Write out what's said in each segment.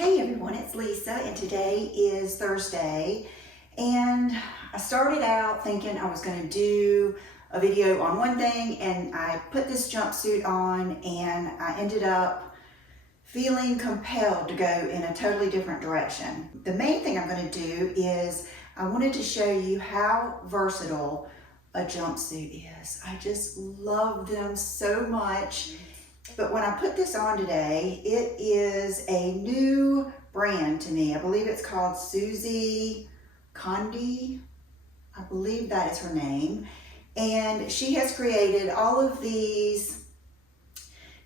Hey everyone, it's Lisa and today is Thursday, and I started out thinking I was going to do a video on one thing, and I put this jumpsuit on and I ended up feeling compelled to go in a totally different direction. The main thing I'm going to do is I wanted to show you how versatile a jumpsuit is. I just love them so much. But when I put this on today, it is a new brand to me. I believe it's called Suzie Kondi. I believe that is her name. And she has created all of these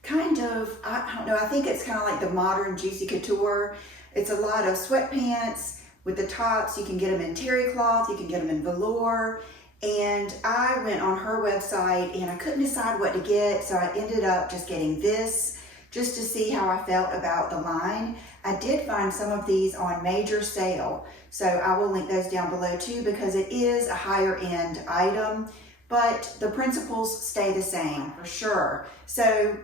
kind of, I don't know, I think it's kind of like the modern juicy couture. It's a lot of sweatpants with the tops. You can get them in terry cloth, you can get them in velour. And I went on her website and I couldn't decide what to get, so I ended up just getting this just to see how I felt about the line. I did find some of these on major sale, so I will link those down below too, because it is a higher end item, but the principles stay the same for sure. So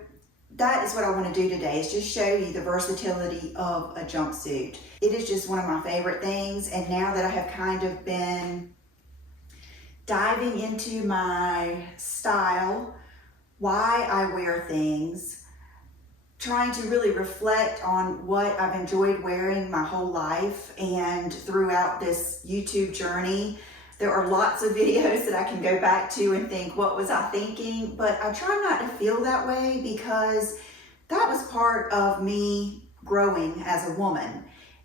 that is what I want to do today, is just show you the versatility of a jumpsuit. It is just one of my favorite things, and now that I have kind of been diving into my style, why I wear things, trying to really reflect on what I've enjoyed wearing my whole life and throughout this YouTube journey. There are lots of videos that I can go back to and think, what was I thinking? But I try not to feel that way, because that was part of me growing as a woman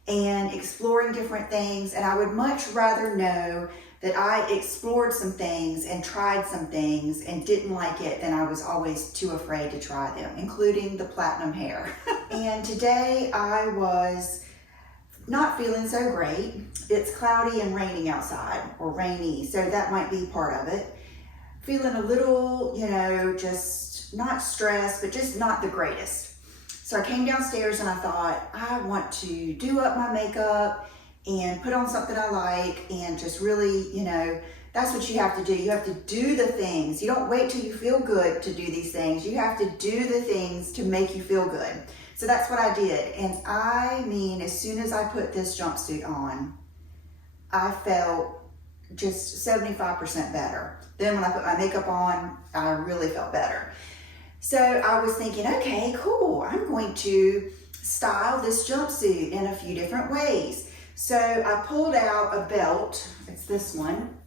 and exploring different things. And I would much rather know that I explored some things and tried some things and didn't like it than I was always too afraid to try them, including the platinum hair. And today I was not feeling so great. It's cloudy and raining outside, or rainy, so that might be part of it. Feeling a little, just not stressed, but just not the greatest. So I came downstairs and I thought, I want to do up my makeup and put on something I like, and just really, that's what you have to do. You have to do the things. You don't wait till you feel good to do these things. You have to do the things to make you feel good. So that's what I did. And I mean, as soon as I put this jumpsuit on, I felt just 75% better. Then when I put my makeup on, I really felt better. So I was thinking, okay, cool. I'm going to style this jumpsuit in a few different ways. So I pulled out a belt, it's this one,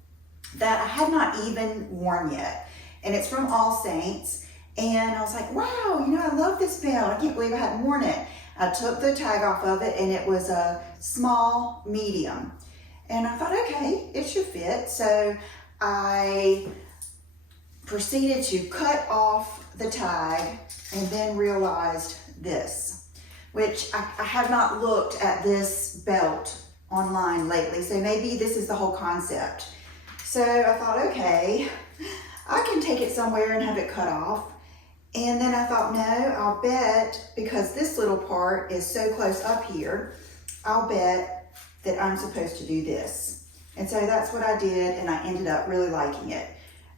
that I had not even worn yet. And it's from All Saints. And I was like, wow, I love this belt. I can't believe I hadn't worn it. I took the tag off of it, and it was a small medium. And I thought, okay, it should fit. So I proceeded to cut off the tag and then realized this, which I have not looked at this belt online lately, so maybe this is the whole concept. So I thought, okay, I can take it somewhere and have it cut off. And then I thought, no, I'll bet, because this little part is so close up here, I'll bet that I'm supposed to do this. And so that's what I did, and I ended up really liking it.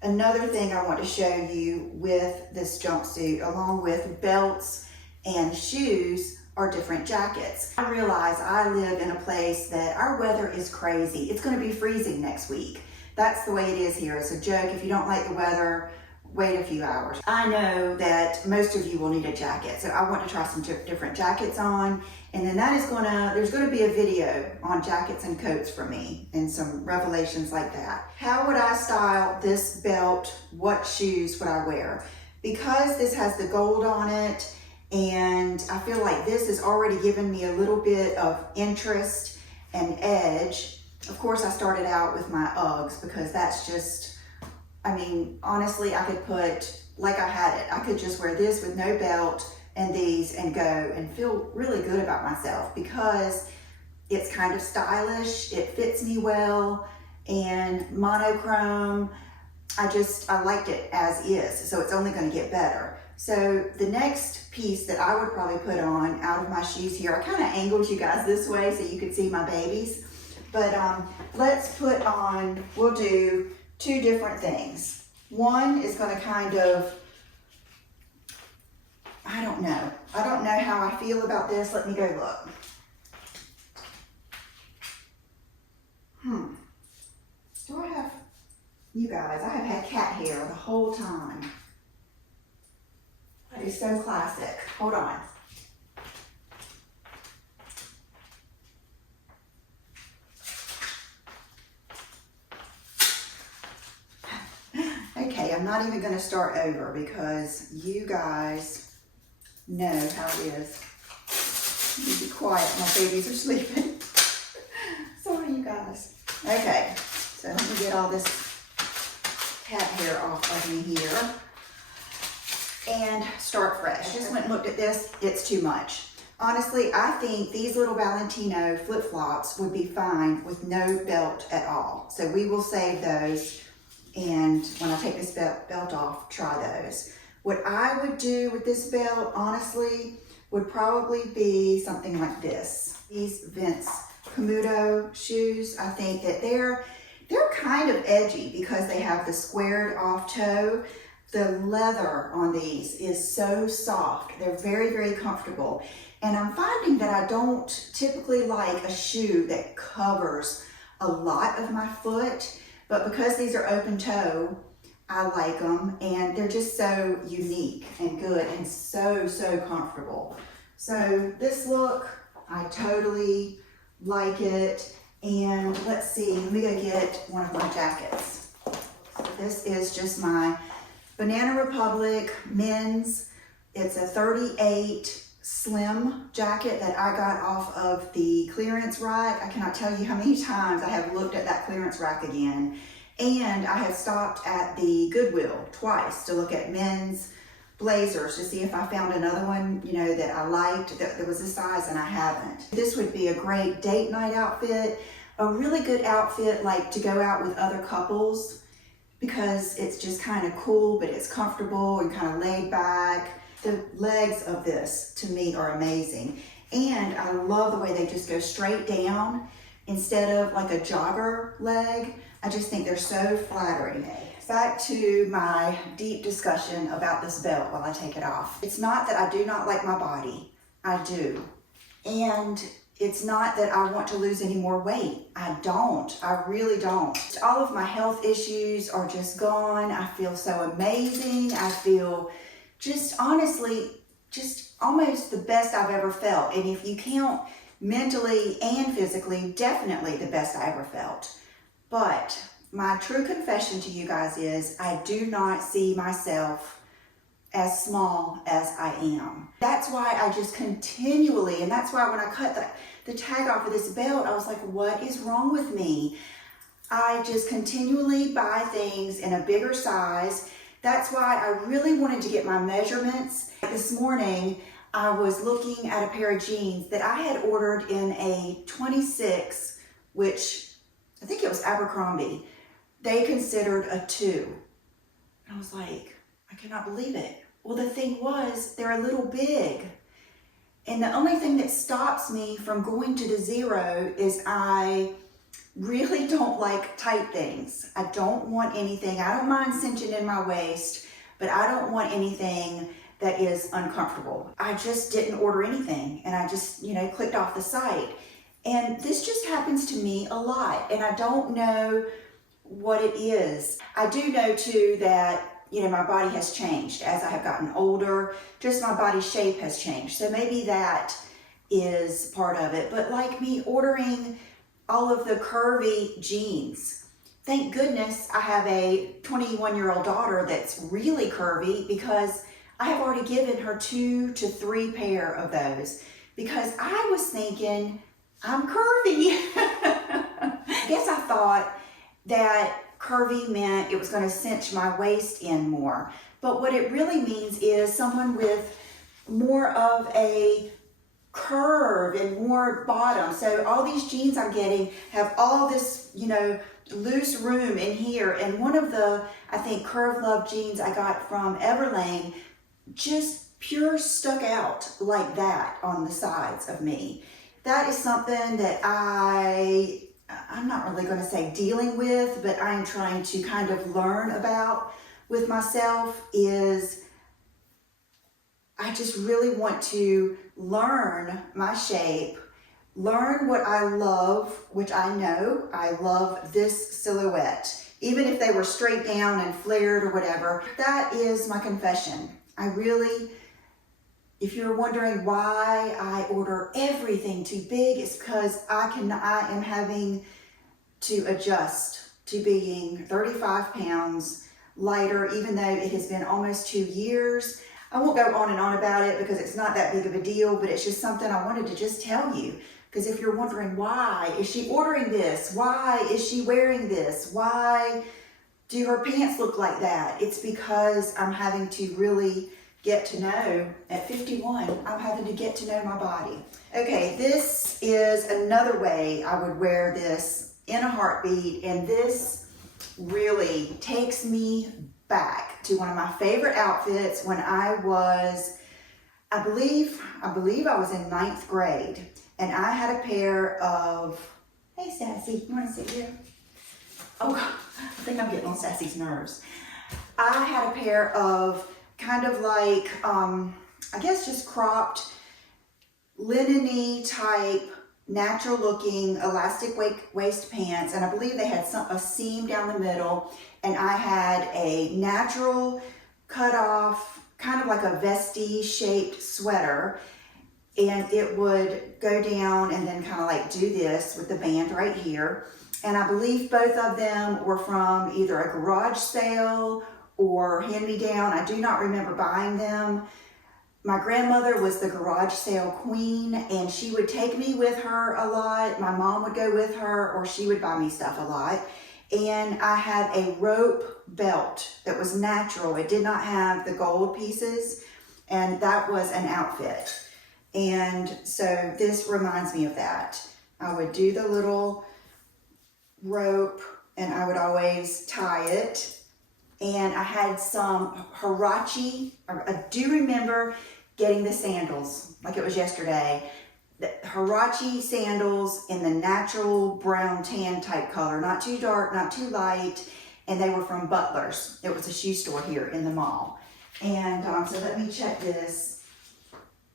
Another thing I want to show you with this jumpsuit, along with belts and shoes, are different jackets. I realize I live in a place that our weather is crazy. It's going to be freezing next week. That's the way it is here. It's a joke. If you don't like the weather, wait a few hours. I know that most of you will need a jacket, so I want to try some different jackets on, and then there's going to be a video on jackets and coats from me and some revelations like that. How would I style this belt? What shoes would I wear? Because this has the gold on it, and I feel like this has already given me a little bit of interest and edge. Of course, I started out with my Uggs, because that's just, honestly, I could put, like I had it, I could just wear this with no belt and these and go and feel really good about myself, because it's kind of stylish, it fits me well, and monochrome, I liked it as is, so it's only going to get better. So the next piece that I would probably put on out of my shoes here, I kind of angled you guys this way so you could see my babies, but let's put on, we'll do two different things. One is going to kind of, I don't know how I feel about this. Let me go look. You guys, I have had cat hair the whole time. That is so classic. Hold on. Okay, I'm not even going to start over because you guys know how it is. You be quiet, my babies are sleeping. Sorry, you guys. Okay, so let me get all this cat hair off of me here and start fresh. I just went and looked at this. It's too much. Honestly, I think these little Valentino flip-flops would be fine with no belt at all. So we will save those, and when I take this belt off, try those. What I would do with this belt, honestly, would probably be something like this. These Vince Camuto shoes, I think that they're kind of edgy because they have the squared off toe. The leather on these is so soft. They're very, very comfortable. And I'm finding that I don't typically like a shoe that covers a lot of my foot, but because these are open toe, I like them, and they're just so unique and good and so, so comfortable. So this look, I totally like it. And let's see, let me go get one of my jackets. So this is just my Banana Republic men's. It's a 38 slim jacket that I got off of the clearance rack. I cannot tell you how many times I have looked at that clearance rack again. And I have stopped at the Goodwill twice to look at men's blazers to see if I found another one, you know, that I liked, that was this size, and I haven't. This would be a great date night outfit, a really good outfit like to go out with other couples, because it's just kind of cool, but it's comfortable and kind of laid back. The legs of this to me are amazing. And I love the way they just go straight down instead of like a jogger leg. I just think they're so flattering. Back to my deep discussion about this belt while I take it off. It's not that I do not like my body. I do. And it's not that I want to lose any more weight. I don't. I really don't. All of my health issues are just gone. I feel so amazing. I feel just honestly, just almost the best I've ever felt. And if you count mentally and physically, definitely the best I ever felt. But my true confession to you guys is I do not see myself as small as I am. That's why I just continually, and that's why when I cut the tag off of this belt, I was like, what is wrong with me? I just continually buy things in a bigger size. That's why I really wanted to get my measurements. This morning, I was looking at a pair of jeans that I had ordered in a 26, which I think it was Abercrombie. They considered a 2. And I was like, I cannot believe it. Well, the thing was, they're a little big. And the only thing that stops me from going to the 0 is I really don't like tight things. I don't want anything. I don't mind cinching in my waist, but I don't want anything that is uncomfortable. I just didn't order anything, and I just, you know, clicked off the site. And this just happens to me a lot, and I don't know what it is. I do know too that, you know, my body has changed as I have gotten older. Just my body shape has changed. So maybe that is part of it. But like me ordering all of the curvy jeans, thank goodness I have a 21-year-old daughter that's really curvy, because I have already given her 2 to 3 pair of those, because I was thinking I'm curvy. I guess I thought that curvy meant it was going to cinch my waist in more. But what it really means is someone with more of a curve and more bottom. So all these jeans I'm getting have all this, you know, loose room in here. And one of the, I think, Curve Love jeans I got from Everlane just pure stuck out like that on the sides of me. That is something that I'm not really going to say dealing with, but I'm trying to kind of learn about with myself. Is I just really want to learn my shape, learn what I love, which I know I love this silhouette. even if they were straight down and flared or whatever. That is my confession. I really, if you're wondering why I order everything too big, it's because I am having to adjust to being 35 pounds lighter, even though it has been almost 2 years. I won't go on and on about it because it's not that big of a deal, but it's just something I wanted to just tell you. Because if you're wondering why is she ordering this? Why is she wearing this? Why do her pants look like that? It's because I'm having to really get to know, at 51, I'm having to get to know my body. Okay, this is another way I would wear this in a heartbeat, and this really takes me back to one of my favorite outfits when I was, I believe I was in 9th grade, and I had a pair of, hey Sassy, you wanna sit here? Oh, I think I'm getting on Sassy's nerves. I had a pair of kind of like, I guess just cropped, linen-y type, natural looking elastic waist pants, and I believe they had a seam down the middle, and I had a natural cut off, kind of like a vesty shaped sweater, and it would go down and then kind of like do this with the band right here. And I believe both of them were from either a garage sale or hand-me-down. I do not remember buying them. My grandmother was the garage sale queen, and she would take me with her a lot. My mom would go with her, or she would buy me stuff a lot. And I had a rope belt that was natural. It did not have the gold pieces, and that was an outfit. And so this reminds me of that. I would do the little rope, and I would always tie it. And I had some Huarache. I do remember getting the sandals like it was yesterday. The Huarache sandals in the natural brown tan type color, not too dark, not too light. And they were from Butler's. It was a shoe store here in the mall. And so let me check this.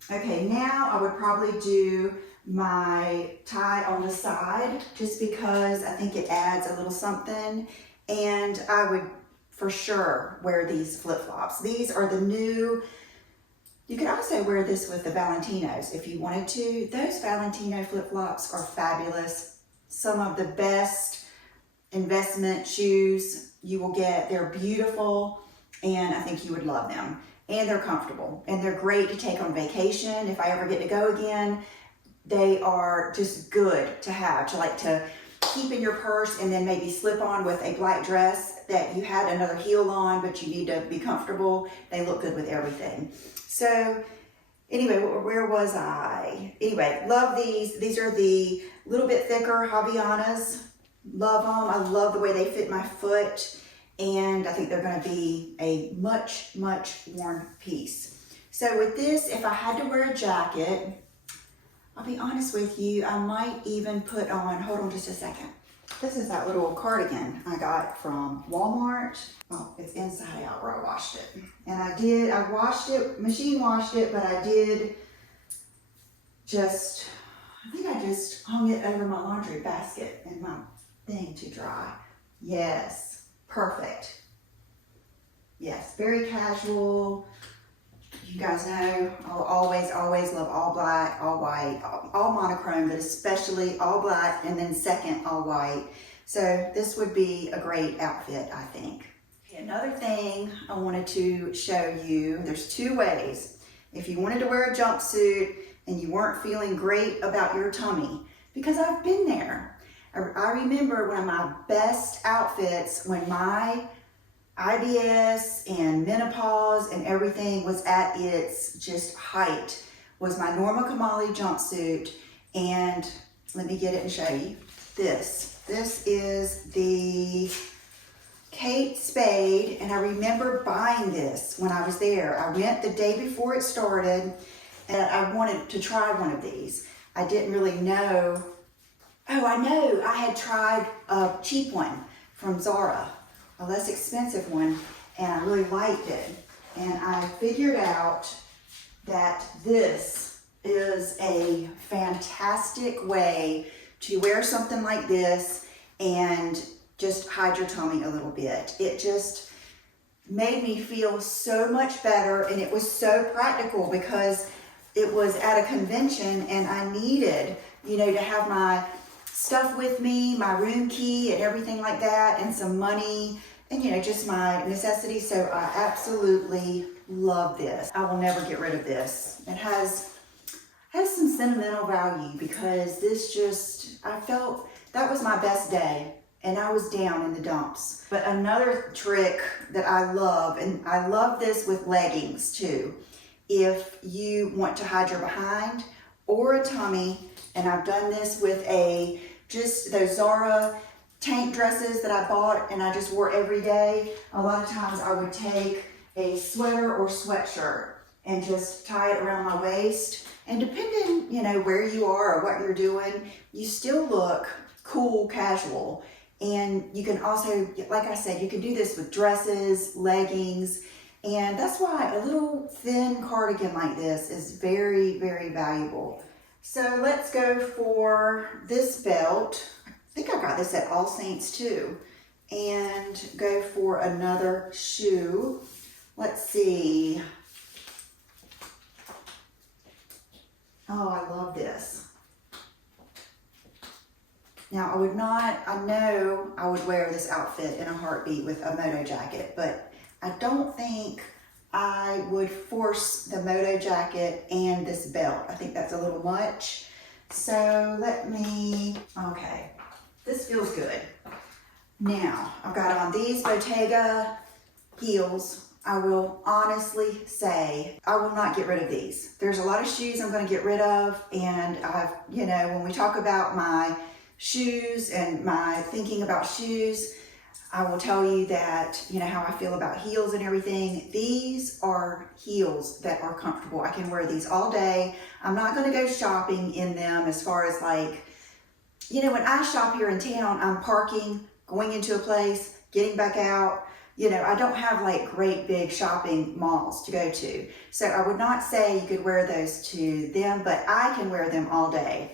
Okay, now I would probably do my tie on the side just because I think it adds a little something. And I would for sure wear these flip-flops. These are the new, you could also wear this with the Valentinos if you wanted to. Those Valentino flip-flops are fabulous. Some of the best investment shoes you will get. They're beautiful, and I think you would love them. And they're comfortable, and they're great to take on vacation. If I ever get to go again, they are just good to have, to keep in your purse and then maybe slip on with a black dress that you had another heel on, but you need to be comfortable. They look good with everything. So anyway, where was I? Anyway, love these. These are the little bit thicker Havaianas. Love them. I love the way they fit my foot. And I think they're going to be a much, much worn piece. So with this, if I had to wear a jacket, I'll be honest with you, I might even put on, hold on just a second. This is that little cardigan I got from Walmart. Oh, it's inside out where I washed it. And I washed it, machine washed it, but I think I just hung it over my laundry basket and my thing to dry. Yes, perfect. Yes, very casual. You guys know I'll always love all black, all white, all monochrome, but especially all black, and then second all white. So this would be a great outfit, I think. Another thing I wanted to show you, there's two ways. If you wanted to wear a jumpsuit and you weren't feeling great about your tummy, because I've been there. I remember one of my best outfits when my IBS and menopause and everything was at its just height, was my Norma Kamali jumpsuit. And let me get it and show you this. This is the Kate Spade, and I remember buying this when I was there. I went the day before it started, and I wanted to try one of these. I didn't really know. Oh, I know. I had tried a cheap one from Zara, a less expensive one, and I really liked it. And I figured out that this is a fantastic way to wear something like this and just hide your tummy a little bit. It just made me feel so much better, and it was so practical because it was at a convention and I needed, you know, to have my stuff with me, my room key and everything like that, and some money and, you know, just my necessities. So I absolutely love this. I will never get rid of this. It has some sentimental value because this just, I felt that was my best day and I was down in the dumps. But another trick that I love, and I love this with leggings too, if you want to hide your behind or a tummy, and I've done this with just those Zara tank dresses that I bought and I just wore every day. A lot of times I would take a sweater or sweatshirt and just tie it around my waist. And depending, you know, where you are or what you're doing, you still look cool, casual. And you can also, like I said, you can do this with dresses, leggings, and that's why a little thin cardigan like this is very, very valuable. So let's go for this belt. I think I got this at All Saints too. And go for another shoe. Let's see. Oh, I love this. Now I know I would wear this outfit in a heartbeat with a moto jacket, but I don't think I would force the moto jacket and this belt. I think that's a little much. So okay, this feels good. Now, I've got on these Bottega heels. I will honestly say, I will not get rid of these. There's a lot of shoes I'm gonna get rid of, and you know, when we talk about my shoes and my thinking about shoes, I will tell you that, you know, how I feel about heels and everything. These are heels that are comfortable. I can wear these all day. I'm not going to go shopping in them as far as like, you know, when I shop here in town, I'm parking, going into a place, getting back out. You know, I don't have like great big shopping malls to go to. So I would not say you could wear those to them, but I can wear them all day.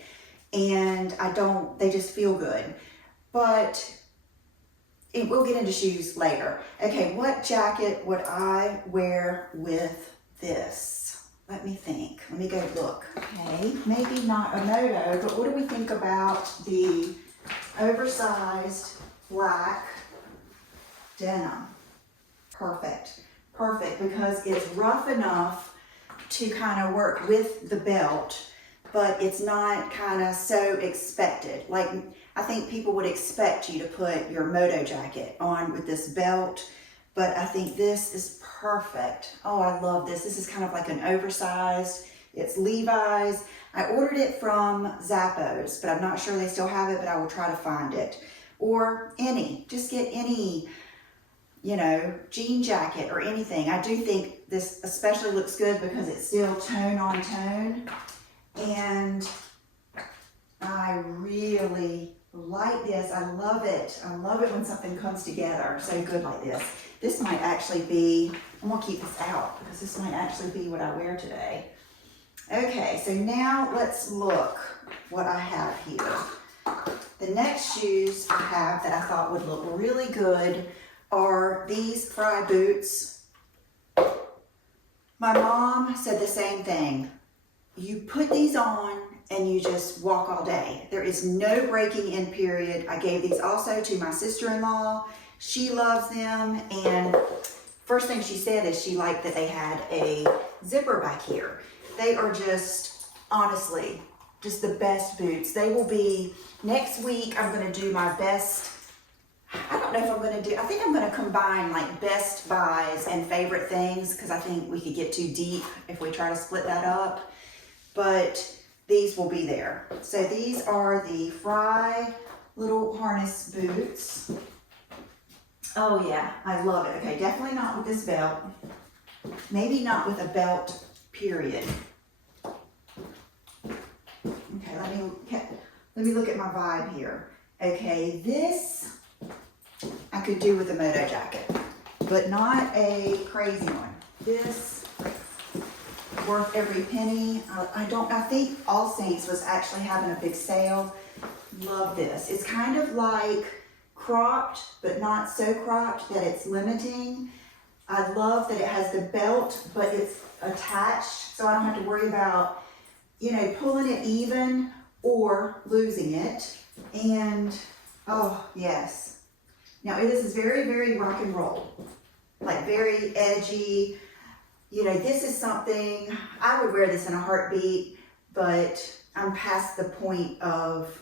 And they just feel good. But we'll get into shoes later. Okay, what jacket would I wear with this? Let me think. Let me go look. Okay, maybe not a moto, but what do we think about the oversized black denim? Perfect. Perfect, because it's rough enough to kind of work with the belt, but it's not kind of so expected. Like, I think people would expect you to put your moto jacket on with this belt, but I think this is perfect. Oh, I love this. This is kind of like an oversized, it's Levi's. I ordered it from Zappos, but I'm not sure they still have it, but I will try to find it. Or just get any, you know, jean jacket or anything. I do think this especially looks good because it's still tone on tone. And I really like this. I love it. I love it when something comes together so good like this. This might actually be, I'm gonna keep this out because this might actually be what I wear today. Okay, so now let's look what I have here. The next shoes I have that I thought would look really good are these Frye boots. My mom said the same thing. You put these on and you just walk all day. There is no breaking in period. I gave these also to my sister-in-law. She loves them, and first thing she said is she liked that they had a zipper back here. They are just, honestly, just the best boots. They will be, next week I'm gonna do my best, I don't know if I'm gonna do, I think I'm gonna combine like best buys and favorite things, because I think we could get too deep if we try to split that up. But these will be there. So these are the Frye little harness boots. Oh yeah, I love it. Okay, definitely not with this belt. Maybe not with a belt, period. Okay, let me look at my vibe here. Okay, this I could do with a moto jacket, but not a crazy one. This worth every penny. I think All Saints was actually having a big sale. Love this. It's kind of like cropped, but not so cropped that it's limiting. I love that it has the belt, but it's attached, so I don't have to worry about, you know, pulling it even or losing it. And, oh, yes. Now, this is very, very rock and roll, like very edgy. You know, this is something, I would wear this in a heartbeat, but I'm past the point of,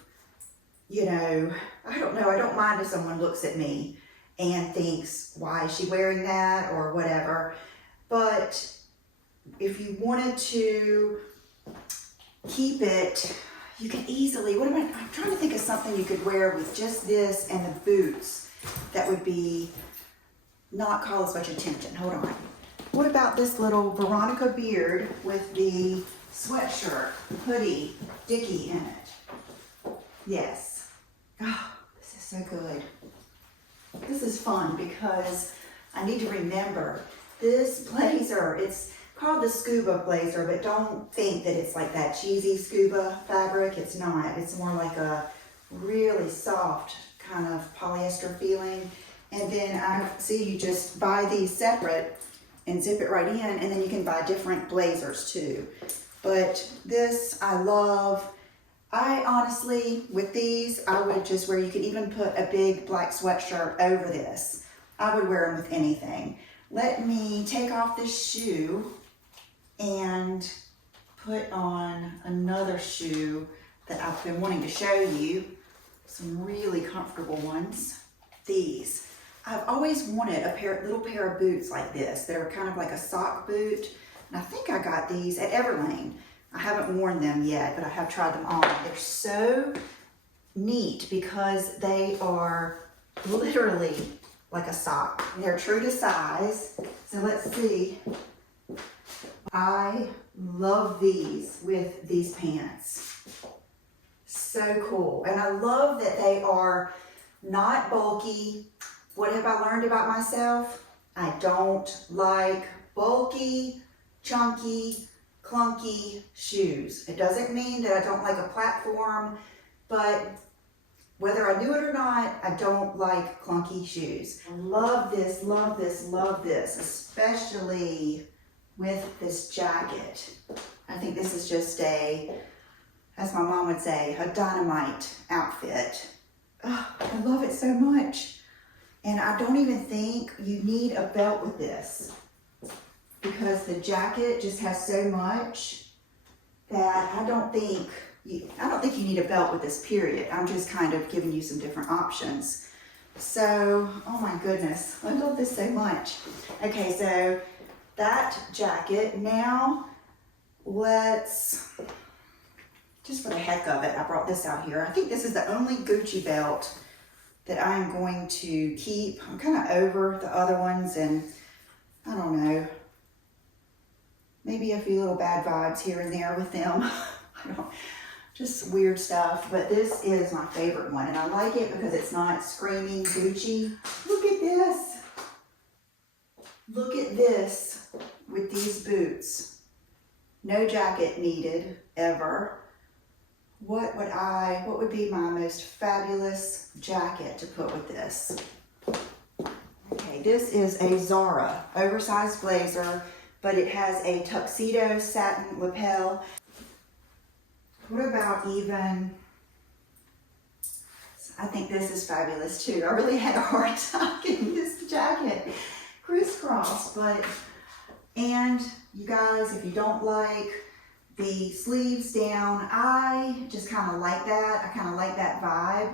you know, I don't know, I don't mind if someone looks at me and thinks, why is she wearing that or whatever. But if you wanted to keep it, you can easily, I'm trying to think of something you could wear with just this and the boots that would be, not call as much attention. Hold on. What about this little Veronica beard with the sweatshirt, hoodie, dickie in it? Yes. Oh, this is so good. This is fun because I need to remember this blazer, it's called the Scuba Blazer, but don't think that it's like that cheesy scuba fabric. It's not. It's more like a really soft kind of polyester feeling. And then I see you just buy these separate and zip it right in, and then you can buy different blazers too. But this I love. I honestly, with these, I would just wear, you could even put a big black sweatshirt over this. I would wear them with anything. Let me take off this shoe and put on another shoe that I've been wanting to show you. Some really comfortable ones. These. I've always wanted a little pair of boots like this. They're kind of like a sock boot. And I think I got these at Everlane. I haven't worn them yet, but I have tried them on. They're so neat because they are literally like a sock. They're true to size. So let's see. I love these with these pants. So cool. And I love that they are not bulky. What have I learned about myself? I don't like bulky, chunky, clunky shoes. It doesn't mean that I don't like a platform, but whether I do it or not, I don't like clunky shoes. I love this, love this, love this, especially with this jacket. I think this is just a, as my mom would say, a dynamite outfit. Oh, I love it so much. And I don't even think you need a belt with this because the jacket just has so much that I don't think you need a belt with this, period. I'm just kind of giving you some different options. So, oh my goodness, I love this so much. Okay, so that jacket. Now let's, just for the heck of it, I brought this out here. I think this is the only Gucci belt that I'm going to keep. I'm kind of over the other ones, and I don't know, maybe a few little bad vibes here and there with them. Just weird stuff, but this is my favorite one, and I like it because it's not screaming Gucci. Look at this. Look at this with these boots. No jacket needed, ever. What would be my most fabulous jacket to put with this? Okay, this is a Zara oversized blazer, but it has a tuxedo satin lapel. What about even, I think this is fabulous too. I really had a hard time getting this jacket crisscross, and you guys, if you don't like the sleeves down, I just kind of like that. I kind of like that vibe.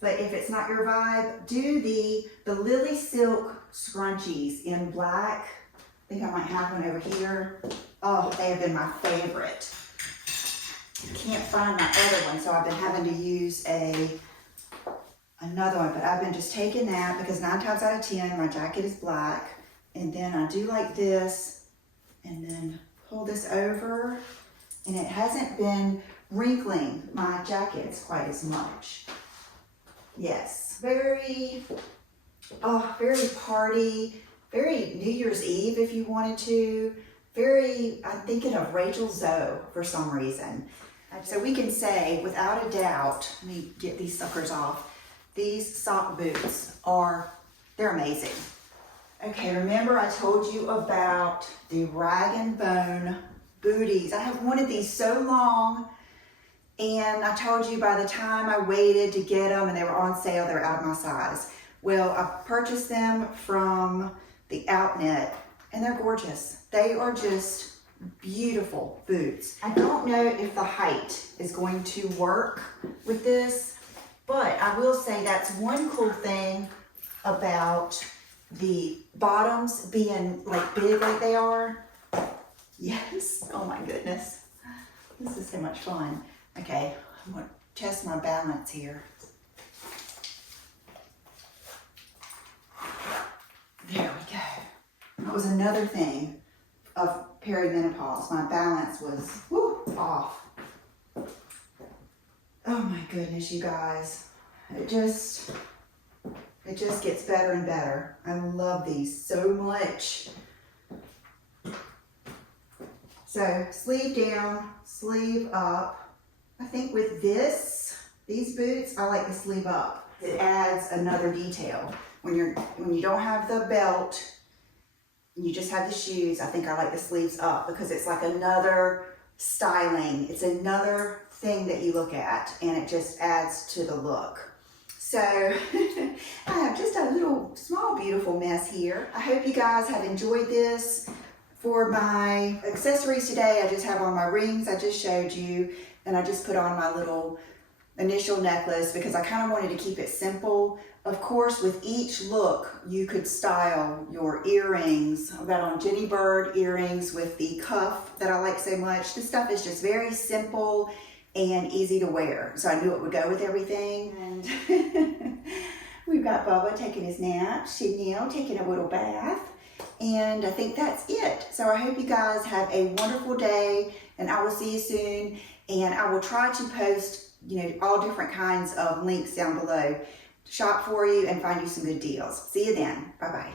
But if it's not your vibe, do the Lily Silk scrunchies in black. I think I might have one over here. Oh, they have been my favorite. I can't find my other one, so I've been having to use another one. But I've been just taking that because 9 times out of 10, my jacket is black. And then I do like this, and then pull this over. And it hasn't been wrinkling my jackets quite as much. Yes, very party, very New Year's Eve if you wanted to. I'm thinking of Rachel Zoe for some reason. So we can say without a doubt, let me get these suckers off, These sock boots they're amazing. Okay, remember I told you about the rag and bone booties. I have wanted these so long, and I told you by the time I waited to get them and they were on sale, they were out of my size. Well, I purchased them from the Outnet, and they're gorgeous. They are just beautiful boots. I don't know if the height is going to work with this, but I will say that's one cool thing about the bottoms being like big like they are. Yes, oh my goodness. This is so much fun. Okay, I'm gonna test my balance here. There we go. That was another thing of perimenopause. My balance was off. Oh my goodness, you guys. It just gets better and better. I love these so much. So sleeve down, sleeve up. I think with these boots, I like the sleeve up. It adds another detail. When you don't have the belt, and you just have the shoes, I think I like the sleeves up because it's like another styling. It's another thing that you look at, and it just adds to the look. So I have just a little small beautiful mess here. I hope you guys have enjoyed this. For my accessories today, I just have on my rings I just showed you, and I just put on my little initial necklace because I kind of wanted to keep it simple. Of course, with each look, you could style your earrings. I've got on Jenny Bird earrings with the cuff that I like so much. This stuff is just very simple and easy to wear. So I knew it would go with everything. And we've got Bubba taking his nap, Chanel taking a little bath, and I think that's it. So I hope you guys have a wonderful day, and I will see you soon. And I will try to post, all different kinds of links down below to shop for you and find you some good deals. See you then. Bye-bye.